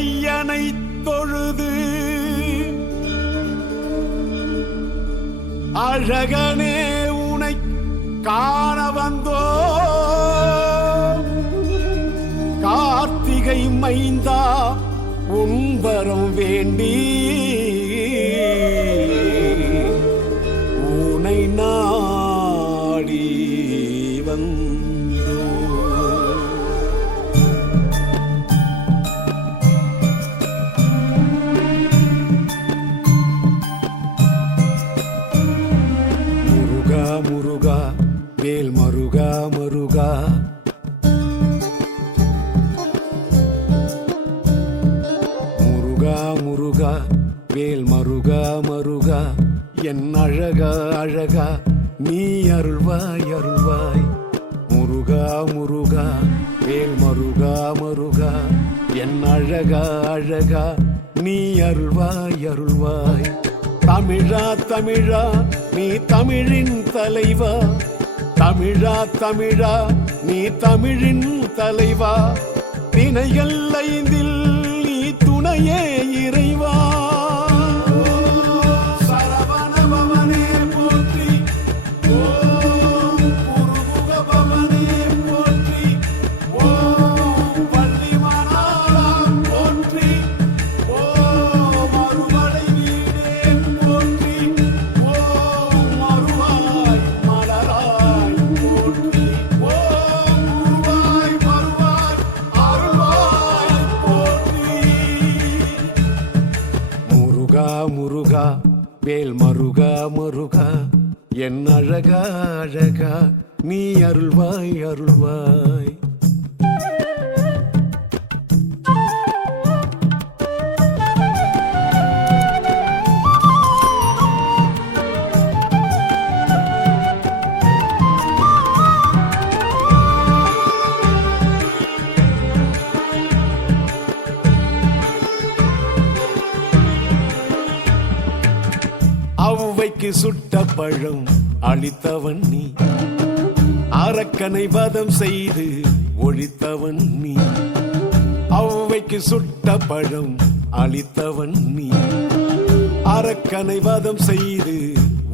ஐயனை தொழுது அழகனே உனை காண வந்தோ கார்த்திகை மைந்தா உன் வரம் வேண்டி உனை நாடி வந்தோ. முருகா முருகா வேல் மருகா மருகா முருகா வேல் மருகா மருகா என் அழகா அழகா நீ அருள்வாய் அருள்வாய். முருகா முருகா வேல் மருகா மருகா என் அழகா அழகா நீ அருள்வாய் அருள்வாய். தமிழா தமிழா நீ தமிழின் தலைவா, தமிழா தமிழா நீ தமிழின் தலைவா, திணைகள் ஐந்தில் நீ துணையே இறைவா. சரவணபவனே போற்றி, ஓம் புருகுகபவனே போற்றி, ஓம் வள்ளிமணாளா போற்றி, ஓம் அறுவடை வீடே போற்றி, ஓம் அருவாய் மலராய் போற்றி, ஓம் உருவாய் மருவாய் அருள்வாய் போற்றி. முருகா முருகா வேல் மருகா மருகா என் அழகா அழகா நீ அருள்வாய் அருள்வாய். ஔவைக்கு சுட்ட பழம் அளித்தவன் நீ, அரக்கனை வதம் செய்து ஒழித்தவன் நீ. ஔவைக்கு சுட்ட பழம் அளித்தவன் நீ, அரக்கனை வதம் செய்து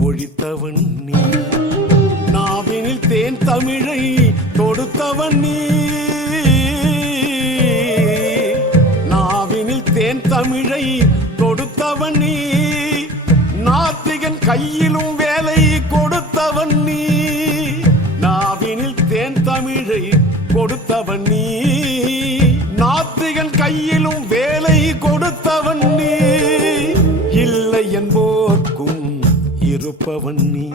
ஒழித்தவன் நீ. நாவினில் தேன் தமிழை தொடுத்தவன் நீ, நாவினில் தேன் தமிழை தொடுத்தவன் நீ. நாத்திகன் கையிலும் வேலை கொடுத்தவன் நீ, நாவினில் தேன் தமிழை கொடுத்தவன் நீ. நாத்திகன் கையிலும் வேலை கொடுத்தவன் நீ, இல்லை என்போர்க்கும் இருப்பவன் நீ.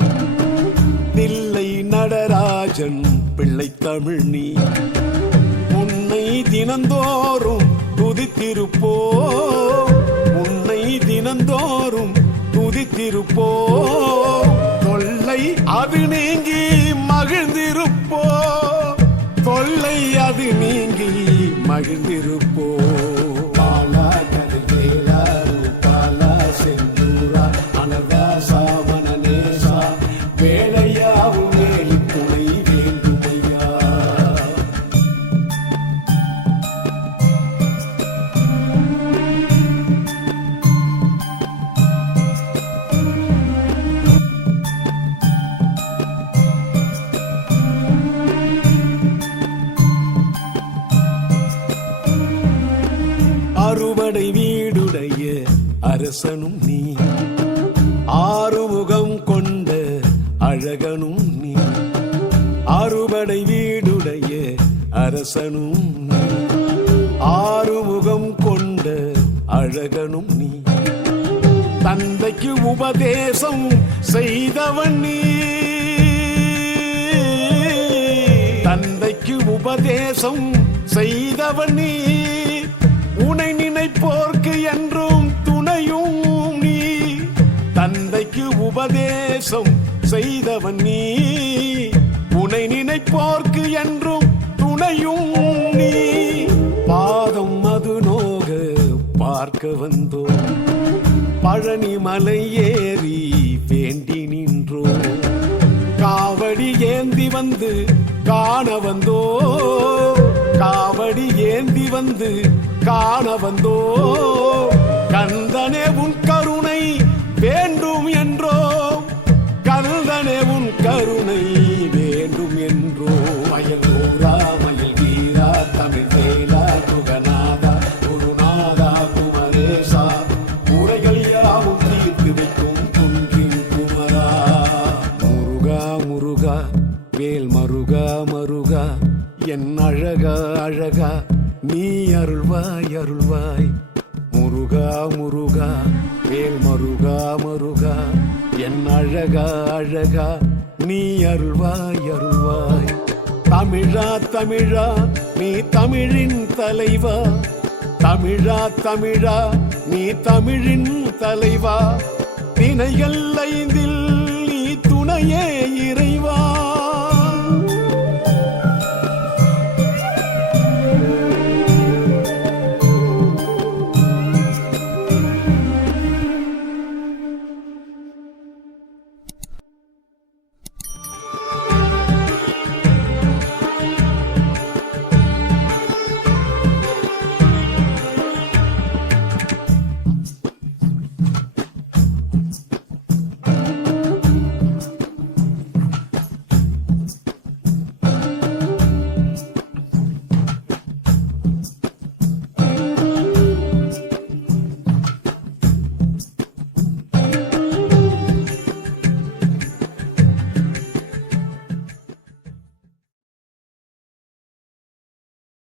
தில்லை நடராஜன் பிள்ளை தமிழ் நீ, உன்னை தினந்தோறும் துதித்திருப்போ, உன்னை தினந்தோறும் துதித்திருப்போ, தொல்லை அது நீங்கி மகிழ்ந்திருப்போ, தொல்லை அது நீங்கி மகிழ்ந்திருப்போ. பாலா கருவேலா பாலா செந்தூரா அனதாசா மனநேசா வேலையா வேலி துணை வேண்டுமையா. அறுபடை வீடுடைய அரசனும் நீ, ஆறுமுகம் கொண்ட அழகனும் நீ. அறுபடை வீடுடைய அரசனும் நீ, ஆறுமுகம் கொண்ட அழகனும் நீ. தந்தைக்கு உபதேசம் செய்தவன் நீ, தந்தைக்கு உபதேசம் செய்தவன் நீ. உனை நினைப்போர்க்கு என்றும் துணையும் நீ, தந்தைக்கு உபதேசம் செய்தவன் நீ. உனை நினைப்போர்க்கு என்றும் துணையும் நீ. பாதம் மது நோக பார்க்க வந்தோ, பழனி மலை ஏறி வேண்டி நின்றோ. காவடி ஏந்தி வந்து காண வந்தோ, காவடி ஏந்தி வந்து காண வந்தோ கந்தனே உன் கருணை வேண்டும் என்றோ கந்தனே உன் கருணை வேண்டும் என்றோ மயலூரா மயில் வீரா தமிழ் வேலா குகநாதா குருநாதா குமரேசா உரைகள் யாவும் தீர்த்து வைக்கும் குன்றின் குமரா முருகா முருகா வேல் மருகா மருகா என் அழகா அழகா நீ அருள்வாய் அருள்வாய் முருகா முருகா வேல் மருகா மருகா என் அழகா அழகா நீ அருள்வாய் அருள்வாய் தமிழா தமிழா நீ தமிழின் தலைவா தமிழா தமிழா நீ தமிழின் தலைவா திணைகள் ஐந்தில்